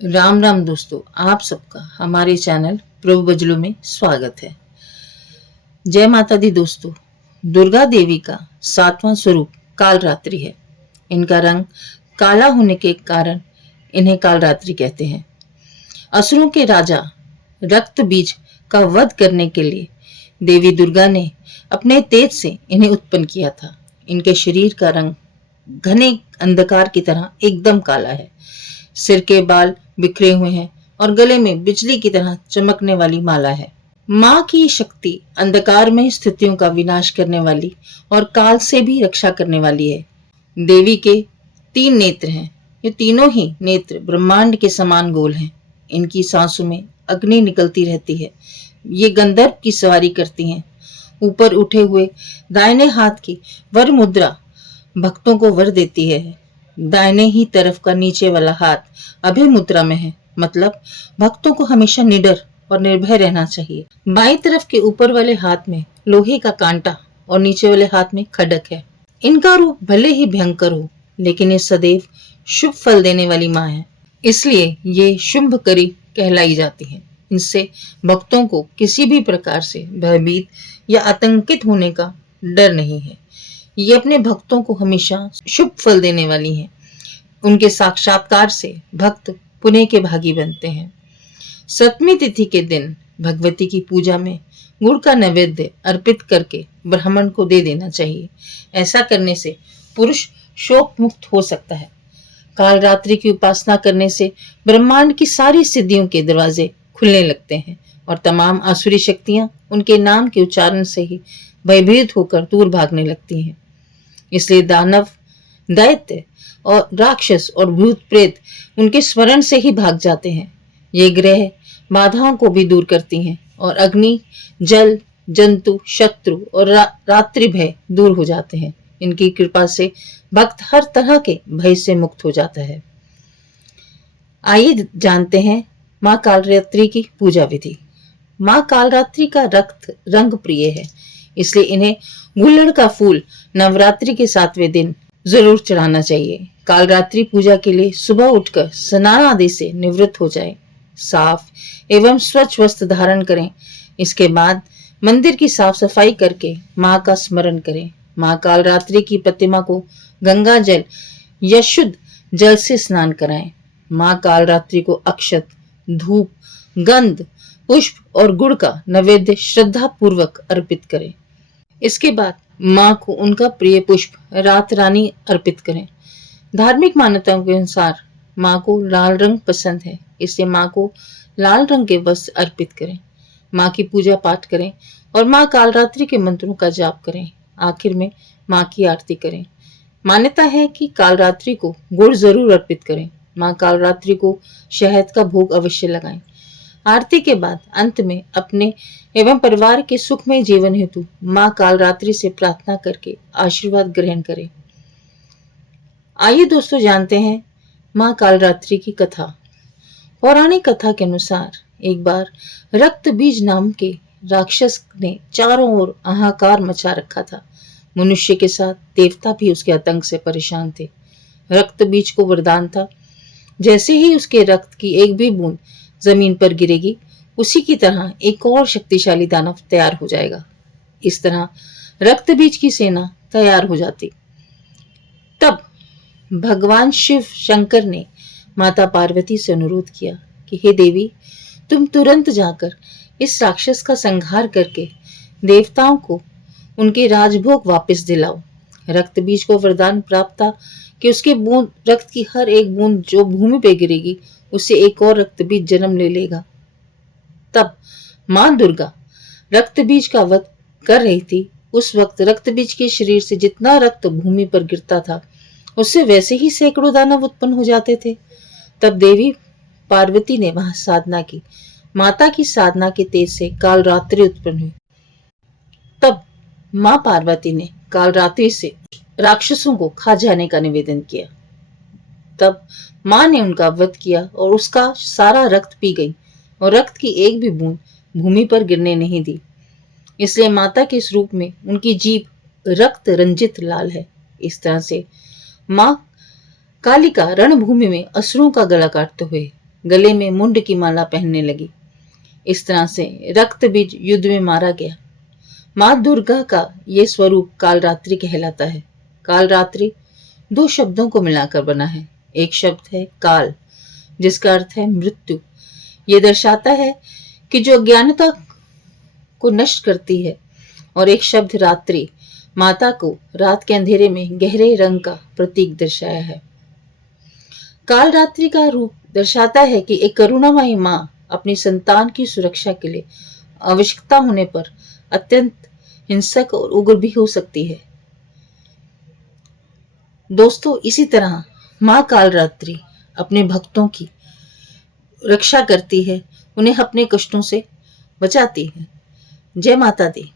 राम राम दोस्तों, आप सबका हमारे चैनल प्रभु बजलू में स्वागत है। जय माता दी दोस्तों। दुर्गा देवी का 7वां स्वरूप कालरात्रि है। इनका रंग काला होने के कारण इन्हें कालरात्रि कहते हैं। असुरों के राजा रक्त बीज का वध करने के लिए देवी दुर्गा ने अपने तेज से इन्हें उत्पन्न किया था। इनके शरीर का रंग घने अंधकार की तरह एकदम काला है। सिर के बाल बिखरे हुए हैं और गले में बिजली की तरह चमकने वाली माला है। माँ की शक्ति अंधकार में स्थितियों का विनाश करने वाली और काल से भी रक्षा करने वाली है। देवी के 3 नेत्र हैं। ये तीनों ही नेत्र ब्रह्मांड के समान गोल हैं। इनकी सांसों में अग्नि निकलती रहती है। ये गंधर्व की सवारी करती हैं। ऊपर उठे हुए दाहिने हाथ की वर मुद्रा भक्तों को वर देती है। दाहिने ही तरफ का नीचे वाला हाथ अभय मुद्रा में है, मतलब भक्तों को हमेशा निडर और निर्भय रहना चाहिए। बाईं तरफ के ऊपर वाले हाथ में लोहे का कांटा और नीचे वाले हाथ में खड्ग है। इनका रूप भले ही भयंकर हो, लेकिन ये सदैव शुभ फल देने वाली माँ है, इसलिए ये शुंभकरी कहलाई जाती है। इनसे भक्तों को किसी भी प्रकार से भयभीत या आतंकित होने का डर नहीं है। ये अपने भक्तों को हमेशा शुभ फल देने वाली हैं। उनके साक्षात्कार से भक्त पुण्य के भागी बनते हैं। 7वीं तिथि के दिन भगवती की पूजा में गुड़ का नैवेद्य अर्पित करके ब्राह्मण को दे देना चाहिए। ऐसा करने से पुरुष शोक मुक्त हो सकता है। कालरात्रि की उपासना करने से ब्रह्मांड की सारी सिद्धियों के दरवाजे खुलने लगते हैं और तमाम आसुरी शक्तियां उनके नाम के उच्चारण से ही भयभीत होकर दूर भागने लगती हैं। इसलिए दानव, दैत्य और राक्षस और भूत प्रेत उनके स्मरण से ही भाग जाते हैं। ये ग्रह बाधाओं को भी दूर करती हैं और अग्नि, जल, जंतु, शत्रु और रात्रि भय दूर हो जाते हैं। इनकी कृपा से भक्त हर तरह के भय से मुक्त हो जाता है। आइए जानते हैं माँ कालरात्रि की पूजा विधि। माँ कालरात्रि का रंग प्रिय है, इसलिए इन्हें गुलड़ का फूल नवरात्रि के 7वें दिन जरूर चढ़ाना चाहिए। कालरात्रि पूजा के लिए सुबह उठकर स्नान आदि से निवृत्त हो जाए। साफ एवं स्वच्छ वस्त्र धारण करें। इसके बाद मंदिर की साफ सफाई करके माँ का स्मरण करें। माँ कालरात्रि की प्रतिमा को गंगा जल या शुद्ध जल से स्नान कराएं। माँ कालरात्रि को अक्षत, धूप, गंध, पुष्प और गुड़ का नैवेद्य श्रद्धा पूर्वक अर्पित करें। इसके बाद माँ को उनका प्रिय पुष्प रात रानी अर्पित करें। धार्मिक मान्यताओं के अनुसार माँ को लाल रंग पसंद है, इसलिए माँ को लाल रंग के वस्त्र अर्पित करें। माँ की पूजा पाठ करें और माँ कालरात्रि के मंत्रों का जाप करें। आखिर में माँ की आरती करें। मान्यता है कि कालरात्रि को गुड़ जरूर अर्पित करें। माँ कालरात्रि को शहद का भोग अवश्य लगाएं। आरती के बाद अंत में अपने एवं परिवार के सुखमय जीवन हेतु माँ कालरात्रि से प्रार्थना करके आशीर्वाद ग्रहण करें। आइए दोस्तों जानते हैं माँ कालरात्रि की कथा। पौराणिक कथा के अनुसार एक बार रक्त बीज नाम के राक्षस ने चारों ओर हाहाकार मचा रखा था। मनुष्य के साथ देवता भी उसके आतंक से परेशान थे। रक्त बीज को वरदान था, जैसे ही उसके रक्त की एक भी बूंद जमीन पर गिरेगी, उसी की तरह एक और शक्तिशाली दानव तैयार हो जाएगा। इस तरह रक्त बीज की सेना तैयार हो जाती। तब भगवान शिव शंकर ने माता पार्वती से अनुरोध किया कि हे देवी, तुम तुरंत जाकर इस राक्षस का संहार करके देवताओं को उनके राजभोग वापस दिलाओ। रक्त बीज को वरदान प्राप्त था कि उसके बूंद रक्त की हर एक बूंद जो भूमि पे गिरेगी, उससे एक और रक्त बीज जन्म ले लेगा। तब मां दुर्गा रक्त बीज का वध कर रही थी। उस वक्त रक्त बीज के शरीर से जितना रक्त भूमि पर गिरता था, उससे वैसे ही सैकड़ों दानव उत्पन्न हो जाते थे। तब देवी पार्वती ने वहां साधना की। माता की साधना के तेज से कालरात्रि उत्पन्न हुई। तब मां पार्वती ने कालरात्रि से राक्षसों को खा जाने का निवेदन किया। तब मां ने उनका वध किया और उसका सारा रक्त पी गई और रक्त की एक भी बूंद भूमि पर गिरने नहीं दी। इसलिए माता के इस रूप में उनकी जीभ रक्त रंजित लाल है। इस तरह से मां कालिका रणभूमि में असुरों का गला काटते हुए गले में मुंड की माला पहनने लगी। इस तरह से रक्त बीज युद्ध में मारा गया। माँ दुर्गा का ये स्वरूप कालरात्रि कहलाता है। कालरात्रि 2 शब्दों को मिलाकर बना है। एक शब्द है काल, जिसका अर्थ है मृत्यु। ये दर्शाता है कि जो अज्ञानता को नष्ट करती है, और एक शब्द रात्रि, माता को रात के अंधेरे में गहरे रंग का प्रतीक दर्शाया है। काल रात्रि का रूप दर्शाता है कि एक करुणामयी माँ अपनी संतान की सुरक्षा के लिए आवश्यकता होने पर अत्यंत हिंसक और उग्र भी हो सकती है। दोस्तों, इसी तरह माँ कालरात्रि अपने भक्तों की रक्षा करती है, उन्हें अपने कष्टों से बचाती है। जय माता दी।